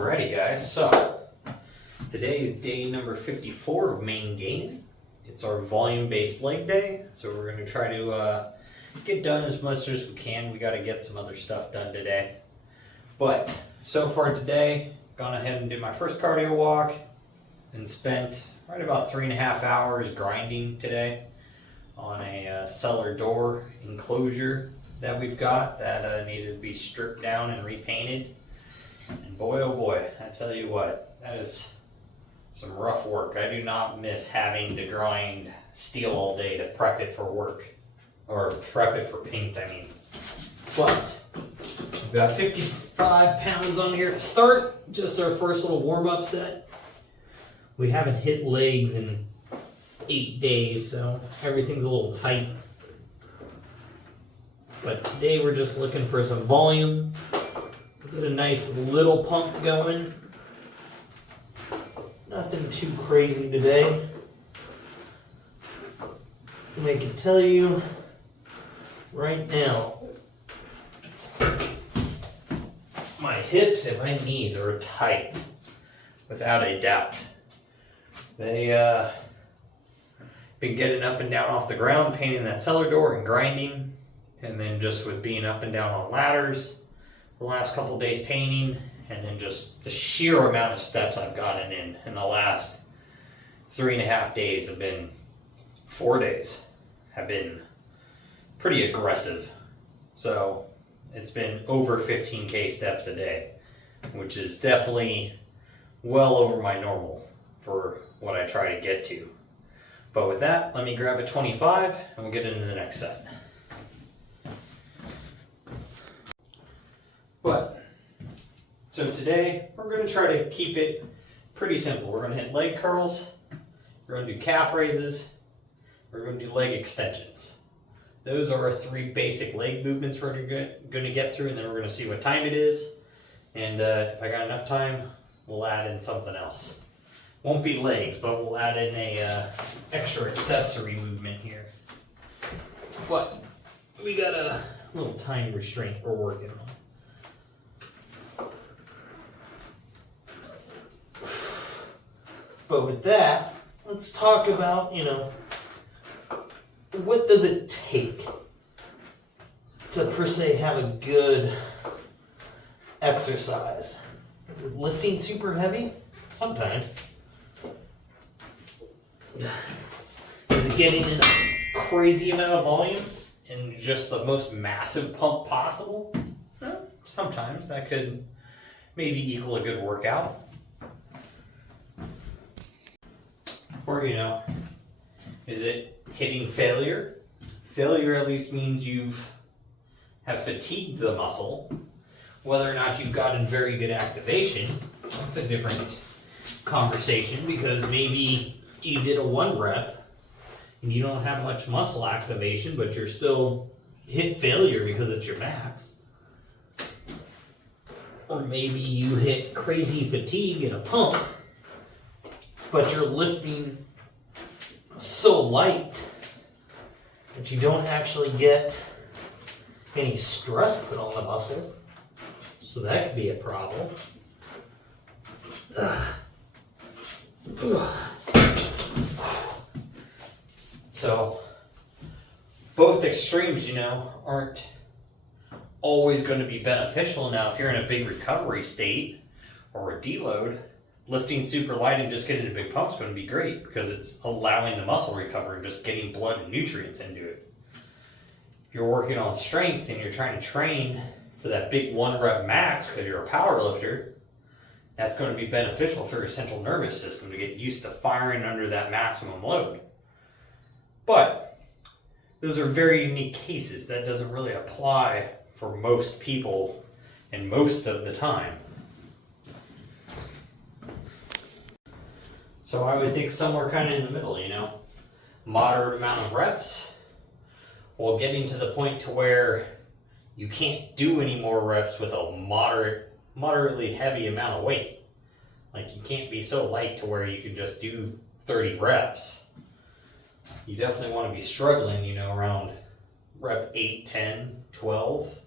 Alrighty guys, so today is day number 54 of main gaining. It's our volume-based leg day, so we're going to try to get done as much as we can. We got to get some other stuff done today. But so far today, gone ahead and did my first cardio walk and spent right about 3.5 hours grinding today on a cellar door enclosure that we've got that needed to be stripped down and repainted. And boy, oh boy, I tell you what, that is some rough work. I do not miss having to grind steel all day to prep it for work, or prep it for paint, I mean. But we've got 55 pounds on here to start, just our first little warm-up set. We haven't hit legs in 8 days, so everything's a little tight. But today we're just looking for some volume. Get a nice little pump going. Nothing too crazy today. And I can tell you right now, my hips and my knees are tight, without a doubt. They been getting up and down off the ground, painting that cellar door and grinding, and then just with being up and down on ladders the last couple of days painting, and then just the sheer amount of steps I've gotten in the last 3.5 days have been 4 days have been pretty aggressive. So it's been over 15K steps a day, which is definitely well over my normal for what I try to get to. But with that, let me grab a 25 and we'll get into the next set. So today, we're going to try to keep it pretty simple. We're going to hit leg curls, we're going to do calf raises, we're going to do leg extensions. Those are our 3 basic leg movements we're going to get through, and then we're going to see what time it is. And if I got enough time, we'll add in something else. Won't be legs, but we'll add in a extra accessory movement here. But we got a little time restraint we're working on. But with that, let's talk about, what does it take to per se have a good exercise? Is it lifting super heavy? Sometimes. Is it getting in a crazy amount of volume and just the most massive pump possible? Well, sometimes that could maybe equal a good workout. Or, is it hitting failure? Failure at least means have fatigued the muscle. Whether or not you've gotten very good activation, that's a different conversation, because maybe you did a 1 rep and you don't have much muscle activation, but you're still hit failure because it's your max. Or maybe you hit crazy fatigue in a pump, but you're lifting so light that you don't actually get any stress put on the muscle. So that could be a problem. So both extremes, aren't always going to be beneficial. Now, if you're in a big recovery state or a deload, lifting super light and just getting a big pump is going to be great, because it's allowing the muscle recover and just getting blood and nutrients into it. If you're working on strength and you're trying to train for that big 1 rep max because you're a power lifter, that's going to be beneficial for your central nervous system to get used to firing under that maximum load. But those are very unique cases. That doesn't really apply for most people and most of the time. So I would think somewhere kind of in the middle, moderate amount of reps, while getting to the point to where you can't do any more reps with a moderately heavy amount of weight. Like, you can't be so light to where you can just do 30 reps. You definitely want to be struggling, around rep 8, 10, 12,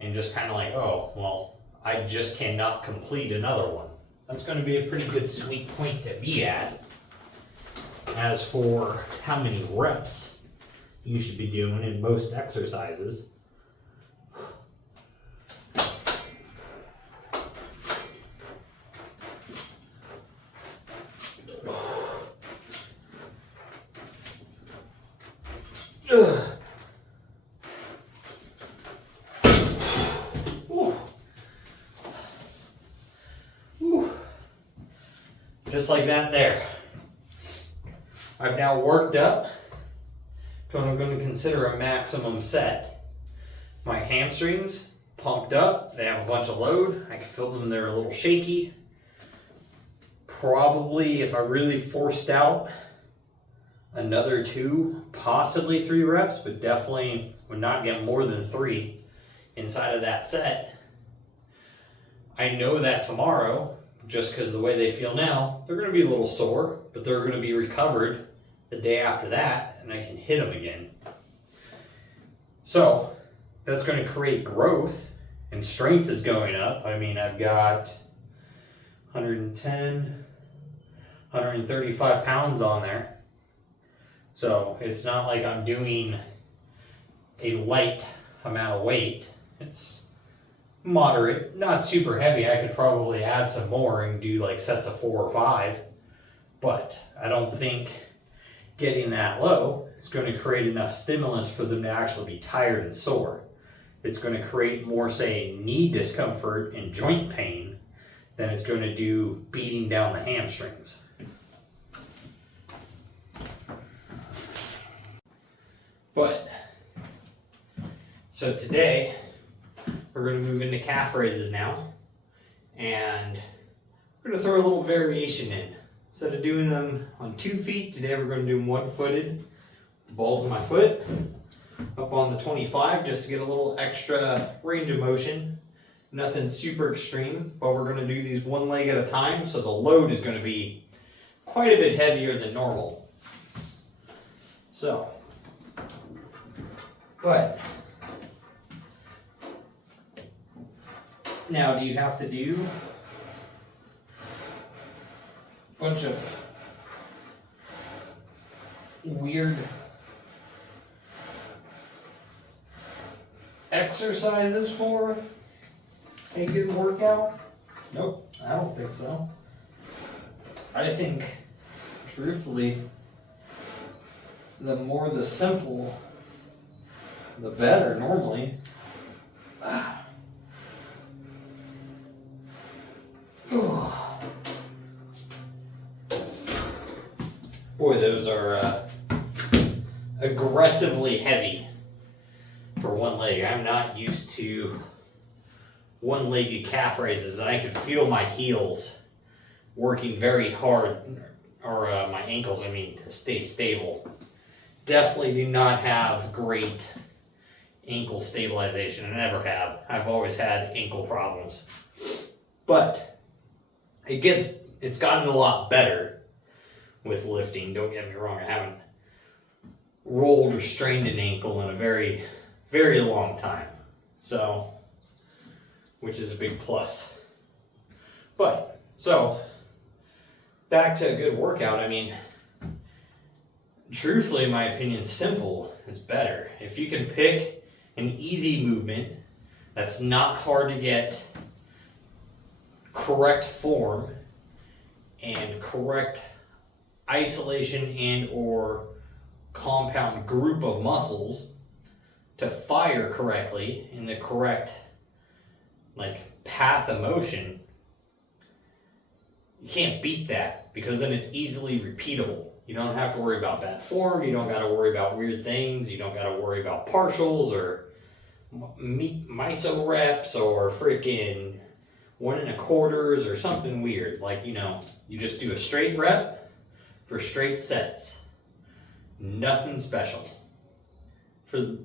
and just kind of like, oh, well, I just cannot complete another one. That's going to be a pretty good sweet point to be at. As for how many reps you should be doing in most exercises, just like that there. I've now worked up to what I'm going to consider a maximum set. My hamstrings pumped up, they have a bunch of load. I can feel them, they're a little shaky. Probably if I really forced out another 2, possibly 3 reps, but definitely would not get more than 3 inside of that set. I know that tomorrow, just because of the way they feel now, they're going to be a little sore, but they're going to be recovered the day after that, and I can hit them again. So that's going to create growth, and strength is going up. I mean, I've got 110, 135 pounds on there. So it's not like I'm doing a light amount of weight. It's moderate, not super heavy. I could probably add some more and do like sets of 4 or 5, but I don't think getting that low is going to create enough stimulus for them to actually be tired and sore. It's going to create more, say, knee discomfort and joint pain than it's going to do beating down the hamstrings. But, so today, we're going to move into calf raises now, and we're going to throw a little variation in. Instead of doing them on 2 feet, today we're going to do them one-footed. Balls of my foot up on the 25 just to get a little extra range of motion. Nothing super extreme, but we're going to do these one leg at a time, so the load is going to be quite a bit heavier than normal. So, but now do you have to do a bunch of weird exercises for a good workout? Nope, I don't think so. I think, truthfully, the more the simple, the better normally. Boy, those are aggressively heavy for one leg. I'm not used to one-legged calf raises, and I could feel my heels working very hard, or my ankles, I mean, to stay stable. Definitely do not have great ankle stabilization. I never have. I've always had ankle problems. But it's gotten a lot better with lifting. Don't get me wrong, I haven't rolled or strained an ankle in a very, very long time. So, which is a big plus. But, so, back to a good workout, I mean, truthfully, in my opinion, simple is better. If you can pick an easy movement that's not hard to get correct form and correct isolation and or compound group of muscles to fire correctly in the correct path of motion, you can't beat that, because then it's easily repeatable. You don't have to worry about bad form, you don't got to worry about weird things, you don't got to worry about partials or miso reps or freaking 1 1/4s or something weird. You just do a straight rep for straight sets. Nothing special. For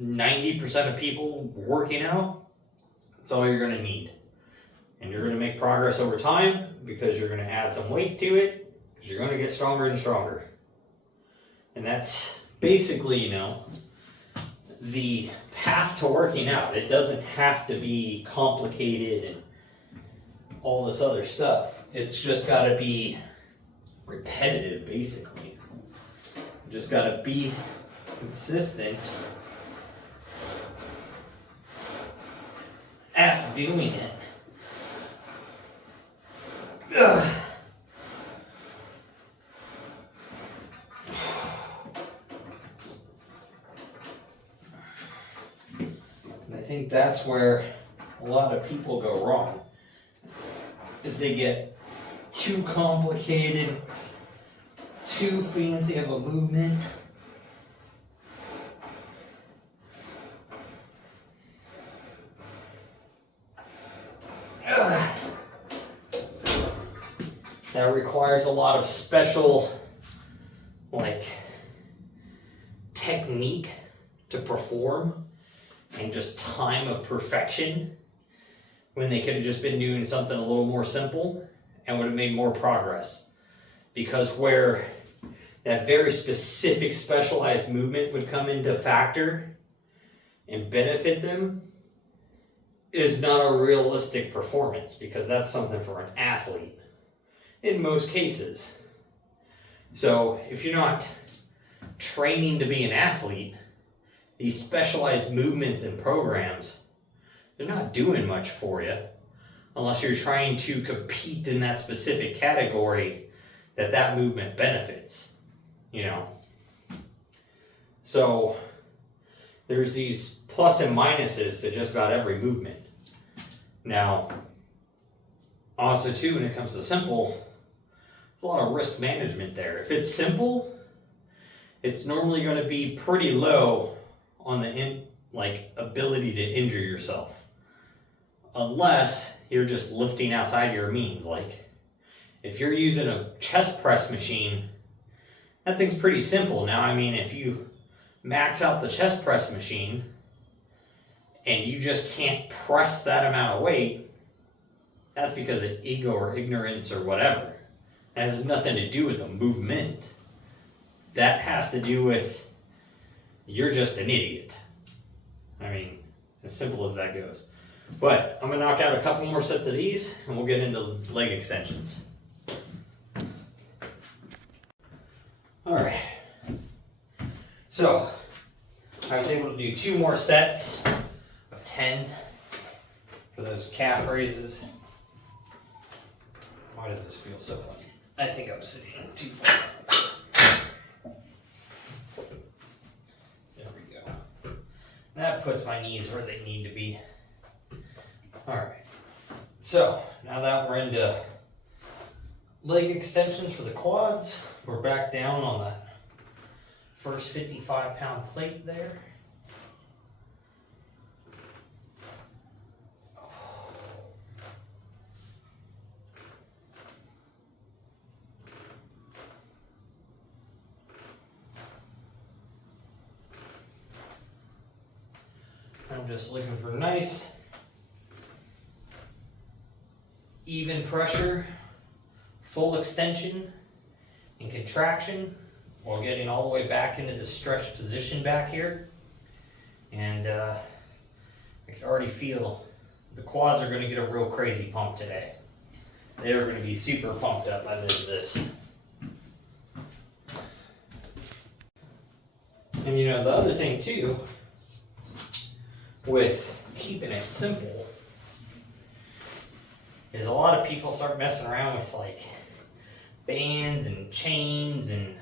90% of people working out, that's all you're going to need. And you're going to make progress over time because you're going to add some weight to it, because you're going to get stronger and stronger. And that's basically, the path to working out. It doesn't have to be complicated and all this other stuff. It's just got to be repetitive, basically. You just got to be consistent at doing it. Ugh. And I think that's where a lot of people go wrong, is they get too complicated, too fancy of a movement. That requires a lot of special, like, technique to perform and just time of perfection, when they could have just been doing something a little more simple and would have made more progress. Because where that very specific specialized movement would come into factor and benefit them is not a realistic performance, because that's something for an athlete in most cases. So if you're not training to be an athlete, these specialized movements and programs, they're not doing much for you unless you're trying to compete in that specific category that movement benefits, you know. So there's these plus and minuses to just about every movement. Now, also too, when it comes to simple, there's a lot of risk management there. If it's simple, it's normally going to be pretty low on the ability to injure yourself, unless you're just lifting outside your means. Like if you're using a chest press machine, that thing's pretty simple. Now, I mean, if you max out the chest press machine and you just can't press that amount of weight, that's because of ego or ignorance or whatever. That has nothing to do with the movement. That has to do with you're just an idiot. I mean, as simple as that goes. But I'm going to knock out a couple more sets of these and we'll get into leg extensions. All right. So I was able to do 2 more sets of 10 for those calf raises. Why does this feel so funny? I think I'm sitting too far. There we go. That puts my knees where they need to be. All right. So now that we're into leg extensions for the quads, we're back down on that first 55-pound plate there. I'm just looking for nice, even pressure, full extension and contraction while getting all the way back into the stretched position back here. And I can already feel the quads are going to get a real crazy pump today. They're going to be super pumped up by the end of this. And you know, the other thing too, with keeping it simple, is a lot of people start messing around with like bands and chains and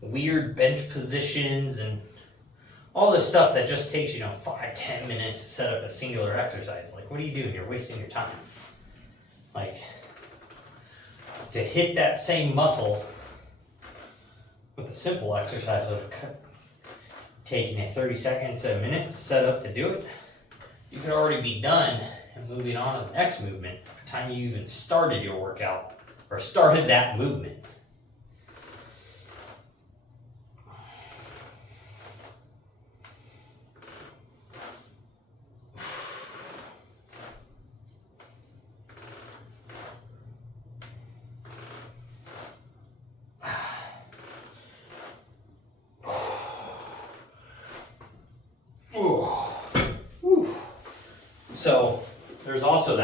weird bench positions and all this stuff that just takes, 5-10 minutes to set up a singular exercise. Like, what are you doing? You're wasting your time. Like, to hit that same muscle with a simple exercise would have taken you 30 seconds to a minute to set up to do it. You could already be done and moving on to the next movement by the time you even started your workout or started that movement.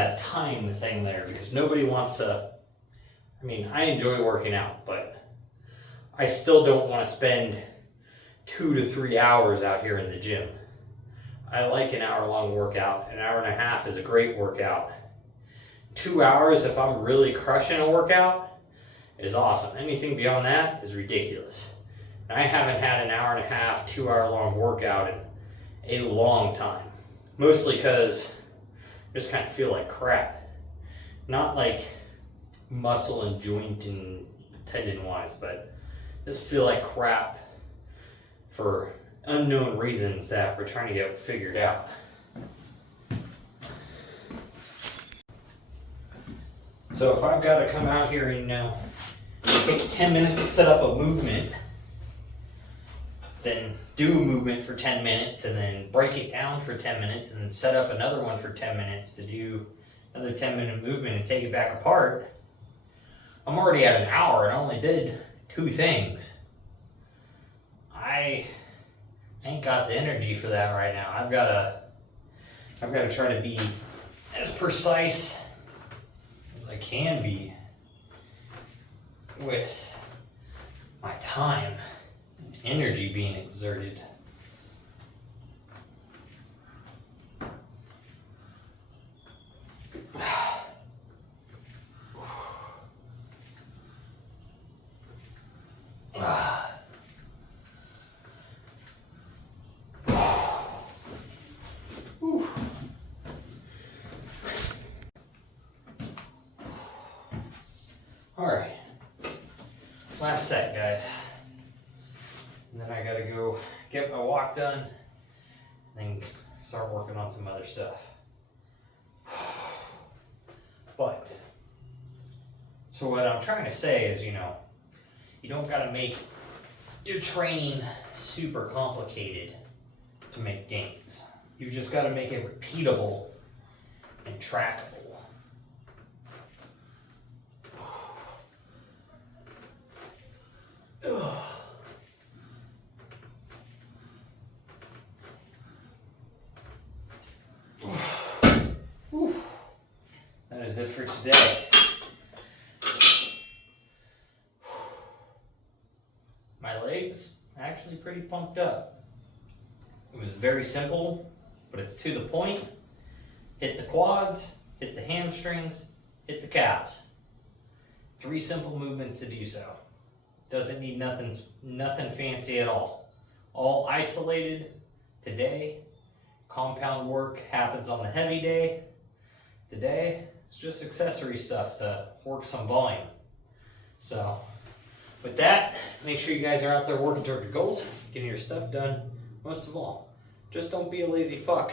that time thing there, because nobody wants to, I mean, I enjoy working out, but I still don't want to spend 2 to 3 hours out here in the gym. I like an hour-long workout. An hour and a half is a great workout. 2 hours, if I'm really crushing a workout, is awesome. Anything beyond that is ridiculous. And I haven't had an hour and a half, 2 hour long workout in a long time. Mostly because I just kind of feel like crap. Not like muscle and joint and tendon wise, but just feel like crap for unknown reasons that we're trying to get figured out. So if I've got to come out here and take 10 minutes to set up a movement, then do a movement for 10 minutes and then break it down for 10 minutes and then set up another one for 10 minutes to do another 10-minute movement and take it back apart, I'm already at an hour and I only did 2 things. I ain't got the energy for that right now. I've got to try to be as precise as I can be with my time and energy being exerted. Alright, last set, guys. And then I gotta go get my walk done and start working on some other stuff. But, so what I'm trying to say is, you don't gotta make your training super complicated to make gains. You just gotta make it repeatable and trackable. That is it for today. My legs actually pretty pumped up. It was very simple, but it's to the point. Hit the quads, hit the hamstrings, hit the calves. 3 simple movements to do so. Doesn't need nothing fancy at all. All isolated today. Compound work happens on the heavy day. Today, it's just accessory stuff to work some volume. So, with that, make sure you guys are out there working toward your goals, getting your stuff done. Most of all, just don't be a lazy fuck.